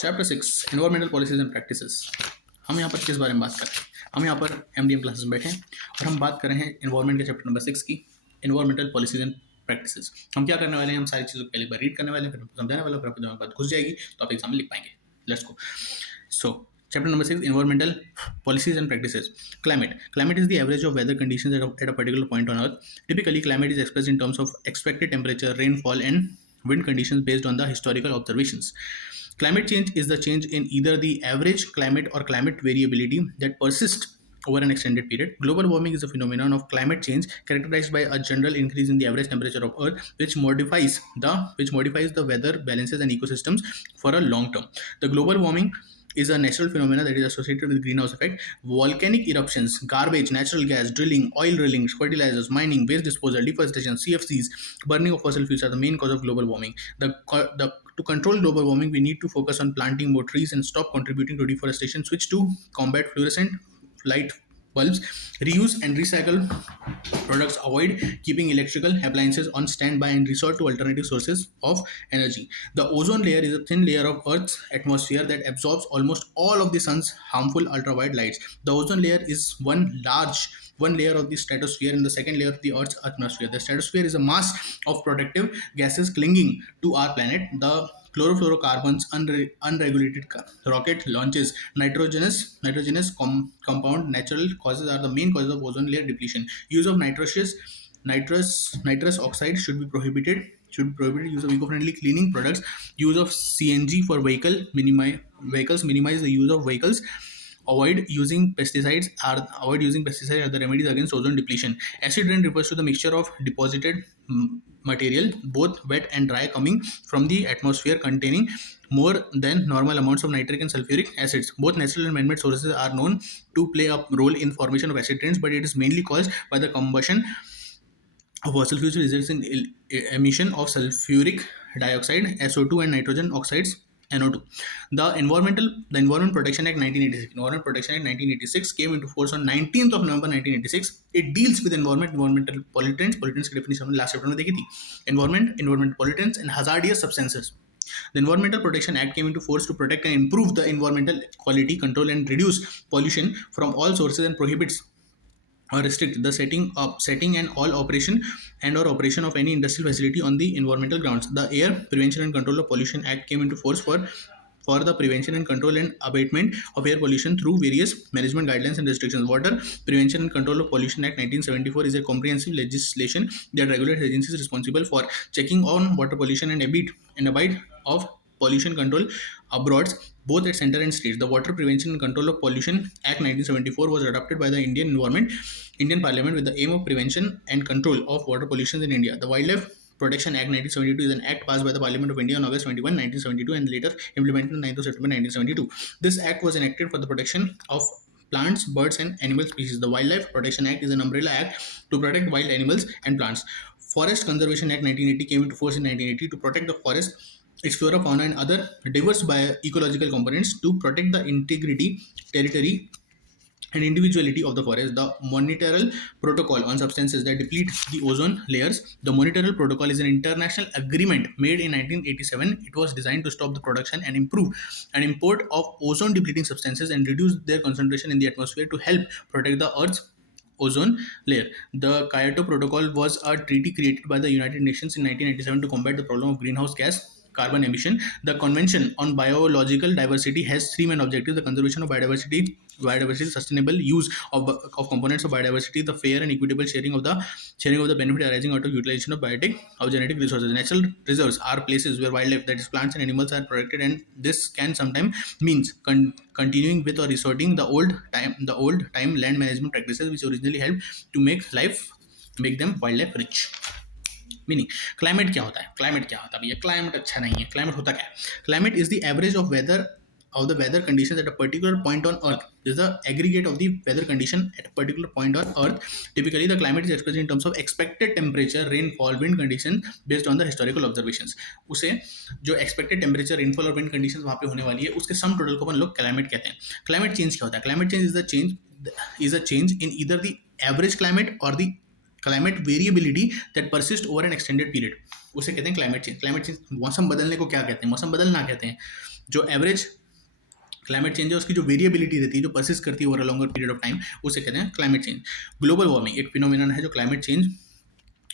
Chapter 6 environmental policies and practices. हम यहाँ पर किस बारे में बात कर रहे हैं? हम यहाँ पर एमडीएम क्लासेस में बैठे हैं और हम बात कर रहे हैं एनवायरमेंट के चैप्टर नंबर 6 की एनवायरमेंटल पॉलिसीज एंड प्रैक्टिसेस। हम क्या करने वाले हैं? हम सारी चीज़ों को पहले एक बार रीड करने वाले हैं, फिर समझाने वाले हैं, फिर आपको बात घुस जाएगी तो आप एग्जाम में लिख पाएंगे। Let's go. So chapter number 6 environmental policies and practices. Climate is the average of weather conditions at a particular point on earth. Typically climate is expressed in terms of expected temperature, rainfall and wind conditions based on the historical observations. Climate change is the change in either the average climate or climate variability that persists over an extended period. Global warming is a phenomenon of climate change characterized by a general increase in the average temperature of earth which modifies the weather balances and ecosystems for a long term. The global warming is a natural phenomena that is associated with greenhouse effect. Volcanic eruptions, garbage, natural gas, drilling, oil drilling, fertilizers, mining, waste disposal, deforestation, CFCs, burning of fossil fuels are the main cause of global warming. To control global warming, we need to focus on planting more trees and stop contributing to deforestation, switch to combat fluorescent light bulbs, reuse and recycle products, avoid keeping electrical appliances on standby and resort to alternative sources of energy. The ozone layer is a thin layer of Earth's atmosphere that absorbs almost all of the sun's harmful ultraviolet lights. The ozone layer is one layer of the stratosphere and the second layer of the Earth's atmosphere. The stratosphere is a mass of protective gases clinging to our planet. The chlorofluorocarbons, unregulated rocket launches, nitrogenous compound natural causes are the main causes of ozone layer depletion. Use of nitrous oxide should be prohibited. Use of eco-friendly cleaning products. Use of CNG for vehicles minimize the use of vehicles. Avoid using pesticides are the remedies against ozone depletion. Acid rain refers to the mixture of deposited material, both wet and dry, coming from the atmosphere containing more than normal amounts of nitric and sulfuric acids. Both natural and man-made sources are known to play a role in formation of acid rains, but it is mainly caused by the combustion of fossil fuels, results in emission of sulfuric dioxide, SO2, and nitrogen oxides, NO2. The Environment Protection Act 1986. Environment Protection Act 1986 came into force on 19th of November 1986. It deals with environmental pollutants. Pollutants की definition हमने last chapter में देखी थी. Environment pollutants and hazardous substances. The Environmental Protection Act came into force to protect and improve the environmental quality, control and reduce pollution from all sources and prohibits or restrict the setting and all operation or operation of any industrial facility on the environmental grounds. The Air Prevention and Control of Pollution Act came into force for the prevention and control and abatement of air pollution through various management guidelines and restrictions. Water Prevention and Control of Pollution Act 1974 is a comprehensive legislation that regulates agencies responsible for checking on water pollution and abide of pollution control abroad, both at center and states. The Water Prevention and Control of Pollution Act 1974 was adopted by the Indian Parliament with the aim of prevention and control of water pollution in India. The Wildlife Protection Act 1972 is an act passed by the Parliament of India on August 21, 1972 and later implemented on 9th of September 1972. This act was enacted for the protection of plants, birds and animal species. The Wildlife Protection Act is an umbrella act to protect wild animals and plants. Forest Conservation Act 1980 came into force in 1980 to protect the forest, its flora, fauna and other diverse ecological components, to protect the integrity, territory and individuality of the forest. The Montreal Protocol on substances that deplete the ozone layers. The Montreal Protocol is an international agreement made in 1987. It was designed to stop the production and import of ozone depleting substances and reduce their concentration in the atmosphere to help protect the Earth's ozone layer. The Kyoto Protocol was a treaty created by the United Nations in 1997 to combat the problem of greenhouse gas carbon emission. The Convention on Biological Diversity has three main objectives: the conservation of biodiversity, sustainable use of components of biodiversity, the fair and equitable sharing of the benefit arising out of utilization of genetic resources. Natural reserves are places where wildlife, that is plants and animals, are protected, and this can sometimes means continuing with or resorting the old time land management practices which originally helped to make them wildlife rich. Meaning climate क्या होता है भैया? Climate अच्छा नहीं है. Climate होता क्या है? Climate is the average of the weather conditions at a particular point on earth. This is the aggregate of the weather condition at a particular point on earth. Typically the climate is expressed in terms of expected temperature, rainfall, wind conditions based on the historical observations. उसे जो expected temperature, rainfall और wind conditions वहाँ पे होने वाली है, उसके sum total को अपन लोग climate कहते हैं. Climate change क्या होता है? Climate change is a change in either the average climate or the climate variability that persist over N extended period, उसे कहते हैं क्लाइमेट चेंज. मौसम बदलने को क्या कहते हैं? मौसम बदलना कहते हैं. जो एवरेज क्लाइमेट चेंज है उसकी जो वेरिएबिलिटी रहती है, जो परसिस्ट करती है over a longer period of time, उसे कहते हैं क्लाइमेट चेंज। ग्लोबल वार्मिंग एक फिनोमिनन है जो क्लाइमेट चेंज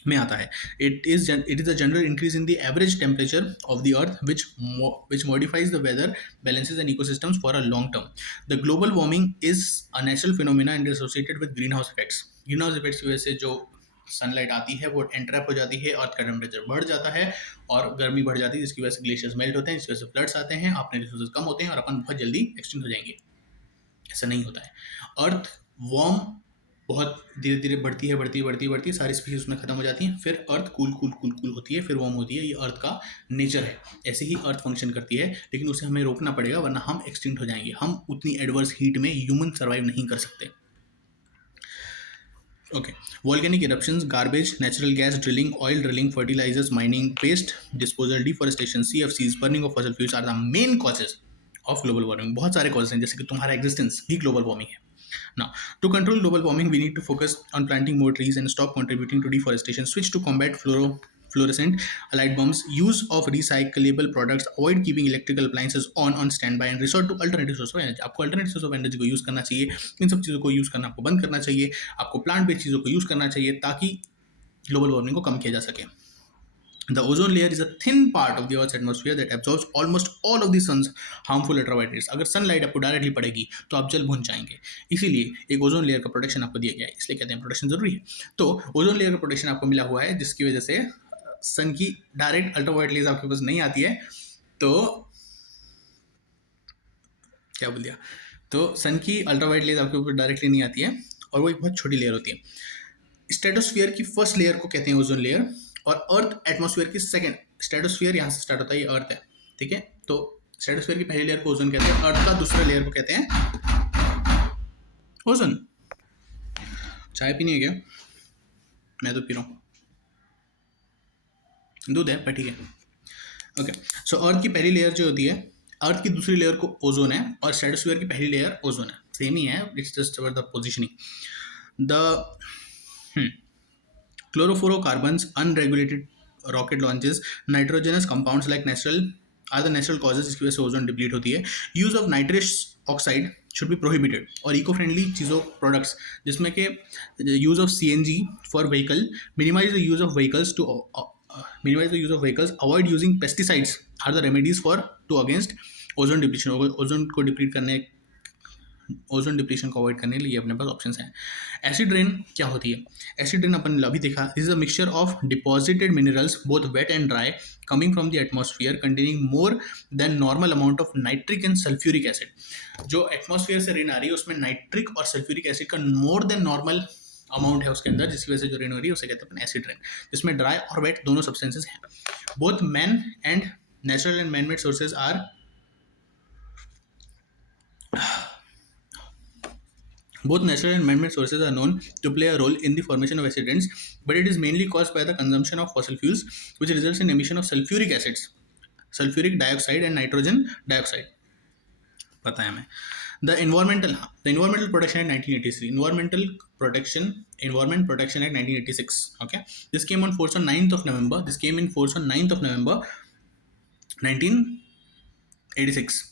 में आता है। It is a general increase in the average temperature of the earth which modifies the weather balances and ecosystems for a long term. The global warming is a natural phenomena and is associated with greenhouse effects. Greenhouse effects की वजह से जो sunlight आती है वो entrap हो जाती है, अर्थ का टेम्परेचर बढ़ जाता है और गर्मी बढ़ जाती है, जिसकी वजह से ग्लेशियर्स मेल्ट होते हैं, जिसकी वजह से फ्लड्स आते हैं, अपने रिसोर्सेज कम होते हैं और अपन बहुत जल्दी एक्सटिंक्ट हो जाएंगे। ऐसा नहीं होता है। अर्थ वार्म बहुत धीरे धीरे बढ़ती है, सारी स्पीशीज उसमें खत्म हो जाती हैं, फिर अर्थ कूल होती है, फिर वार्म होती है। ये अर्थ का नेचर है, ऐसे ही अर्थ फंक्शन करती है, लेकिन उसे हमें रोकना पड़ेगा वरना हम एक्सटिंक्ट हो जाएंगे। हम उतनी एडवर्स हीट में ह्यूमन सर्वाइव नहीं कर सकते। Okay. Volcanic eruptions, garbage, natural gas drilling, oil drilling, fertilizers, mining, waste disposal, deforestation, CFCs, burning of fossil fuels are the main causes of global warming. बहुत सारे causes हैं, जैसे कि तुम्हारा existence भी global warming है. Now, to control global warming, we need to focus on planting more trees and stop contributing to deforestation. Switch to combat fluorescent light bulbs. Use of recyclable products. Avoid keeping electrical appliances on standby and resort to alternative source of energy. आपको alternative source of energy को use करना चाहिए, इन सब चीज़ों को use करना आपको बंद करना चाहिए, आपको प्लांट बेस्ड चीज़ों को यूज़ करना चाहिए ताकि ग्लोबल वार्मिंग को कम किया जा सके। The ozone layer is a thin part of the Earth's atmosphere that absorbs almost all of the sun's harmful ultraviolet rays. अगर सनलाइट आपको डायरेक्टली पड़ेगी तो आप जल भुन जाएंगे, इसीलिए एक ओजोन लेयर का प्रोटेक्शन आपको दिया गया है, इसलिए कहते हैं प्रोटेक्शन जरूरी है। तो ओजोन लेयर का प्रोटेक्शन आपको मिला हुआ है, जिसकी वजह से सन की डायरेक्ट अल्ट्रावायलेट रेज आपके पास नहीं आती है, तो क्या बोल दिया, तो सन की अल्ट्रावायलेट रेज आपके ऊपर डायरेक्टली नहीं आती है और वो एक बहुत छोटी लेयर होती है। स्ट्रेटोस्फीयर की फर्स्ट लेयर को कहते हैं ओजोन लेयर और अर्थ एटमॉस्फेयर की सेकंड। स्ट्रेटोस्फीयर यहाँ से स्टार्ट होता है, ये अर्थ है, ठीक है। तो स्ट्रेटोस्फीयर की पहली लेयर को ओजोन कहते हैं, अर्थ का दूसरा लेयर को कहते हैं ओजोन। चाय पीनी है क्या? मैं तो पी रहा हूँ, दूध है पर ठीक है। ओके, सो अर्थ की पहली लेयर जो होती है, अर्थ की दूसरी लेयर को ओजोन है और स्ट्रेटोस्फीयर की पहली लेयर ओजोन है, सेम ही है, it's just about the positioning. The chlorofluorocarbons, unregulated rocket launches, nitrogenous compounds like are the natural causes जिसकी वजह से ओजोन डिप्लीट होती है। Use of nitrous oxide should be prohibited. और इको फ्रेंडली चीज़ों products जिसमें कि use of CNG for vehicle, minimise the use of vehicles, avoid using pesticides are the remedies to against ozone depletion. Ozone को deplete करने, ozone depletion को avoid करने के लिए अपने पास ऑप्शंस हैं। एसिड रेन क्या होती है? एसिड रेन अपन अभी देखा, this is a mixture of deposited minerals both wet and dry coming from the atmosphere containing more than normal amount of nitric and sulphuric acid. जो एटमॉस्फेयर से rain आ रही है उसमें नाइट्रिक और सल्फ्यूरिक एसिड का मोर देन नॉर्मल अमाउंट है उसके अंदर, जिसकी वजह से जो रेन हो रही है उसे कहते हैं अपन एसिड रेन, जिसमें ड्राई और वेट दोनों सब्सटेंसेस हैं। Both man and natural and man made sources are Both natural and man-made sources are known to play a role in the formation of acid rains, but it is mainly caused by the consumption of fossil fuels, which results in emission of sulfuric acids, sulfuric dioxide and nitrogen dioxide. पता है हमें। The Environmental Protection Act 1983, Environment Protection Act 1986. Okay, this came on force on 9th of November. 1986.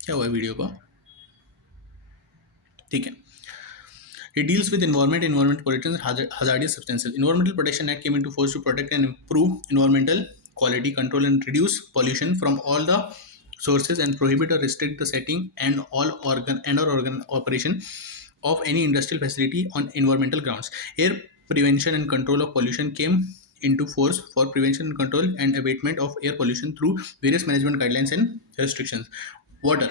क्या हुआ video को? ठीक है। It deals with environment pollutants, hazardous substances. Environmental Protection Act came into force to protect and improve environmental quality, control and reduce pollution from all the sources and prohibit or restrict the setting and all organ operation of any industrial facility on environmental grounds. Air prevention and control of pollution came into force for prevention and control and abatement of air pollution through various management guidelines and restrictions. Water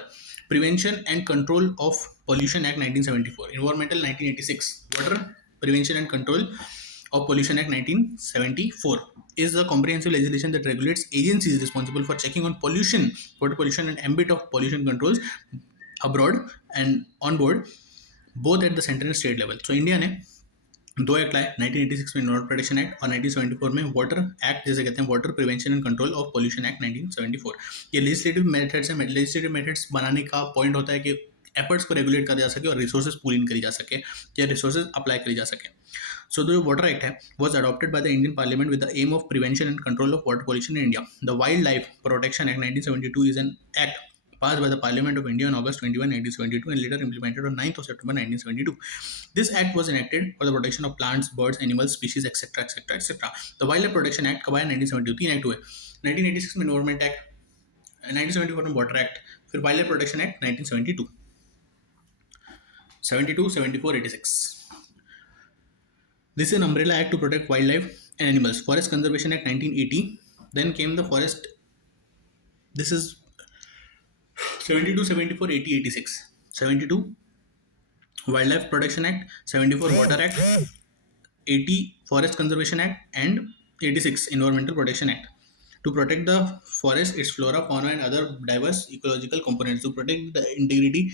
Prevention and Control of Pollution Act 1974, Environmental 1986, Water Prevention and Control of Pollution Act 1974 is a comprehensive legislation that regulates agencies responsible for checking on pollution, water pollution and ambit of pollution controls abroad and on board, both at the center and state level. So India ने दो act लाए, 1986 में environment protection act और 1974 में water act, जिसे कहते हैं water prevention and control of pollution act 1974। ये लेजिस्लेटिव मेथड्स हैं। लेजिस्लेटिव मेथड्स बनाने का पॉइंट होता है कि एफर्ट्स को रेगुलेट करा जा सके और रिसोर्सेज पूल इन करी जा सके या रिसोर्सेज अप्लाई करी जा सके. So the Water Act है was adopted by the Indian Parliament with the aim of prevention and control of water pollution in India. The Wildlife Protection Act 1972 is an act passed by the Parliament of India on August 21, 1972 and later implemented on 9th of September 1972. This act was enacted for the protection of plants, birds, animals, species, etc. etc. etc. The Wildlife Protection Act कब आया 1972 तीन act हुए 1986 में Environment Act 1974 में Water Act फिर Wildlife Protection Act 1972 72 74 86. This is an umbrella act to protect wildlife and animals. Forest Conservation Act 1980. Then came the forest. This is 72, 74, 80, 86. 72 Wildlife Protection Act, 74 Water Act, 80 Forest Conservation Act, and 86 Environmental Protection Act. To protect the forest, its flora, fauna, and other diverse ecological components. To protect the integrity,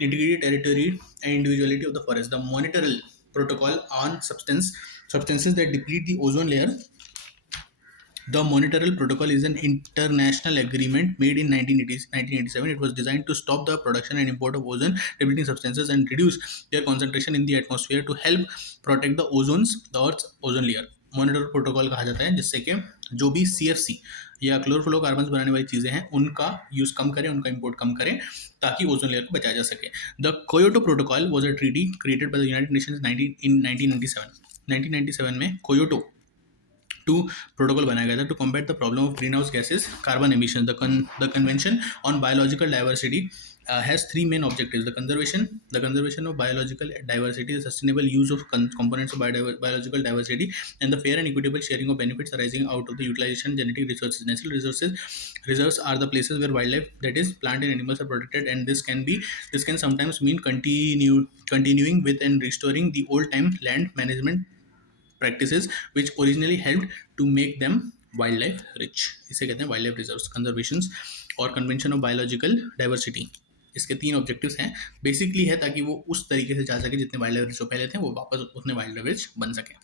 territory, and individuality of the forest. The Monetary Protocol on substances that deplete the ozone layer. The Monetary Protocol is an international agreement made in 1987. It was designed to stop the production and import of ozone depleting substances and reduce their concentration in the atmosphere to help protect the Earth's ozone layer. Monitor protocol कहा जाता है जिससे कि जो भी CFC या chlorofluorocarbons बनाने वाली चीज़ें हैं उनका यूज़ कम करें, उनका इंपोर्ट कम करें ताकि ओजोन लेयर को बचाया जा सके. The Kyoto protocol was a treaty created by the United Nations in 1997 में कोयोटो टू प्रोटोकॉल बनाया गया था to combat the problem of green house gases carbon emission. The convention on biological diversity has three main objectives: the conservation of biological diversity, the sustainable use of components of biological diversity, and the fair and equitable sharing of benefits arising out of the utilization of genetic resources. Natural reserves are the places where wildlife, that is plant and animals, are protected, and this can sometimes mean continuing with and restoring the old time land management practices which originally helped to make them wild rich. इसे कहते हैं wild life reserves, conservations और convention of biological diversity. इसके तीन objectives हैं basically है ताकि वो उस तरीके से जा सके जितने वाइल्ड लाइफ रिच पहले थे वो वापस उतने वाइल्ड लाइफ रिच बन सके.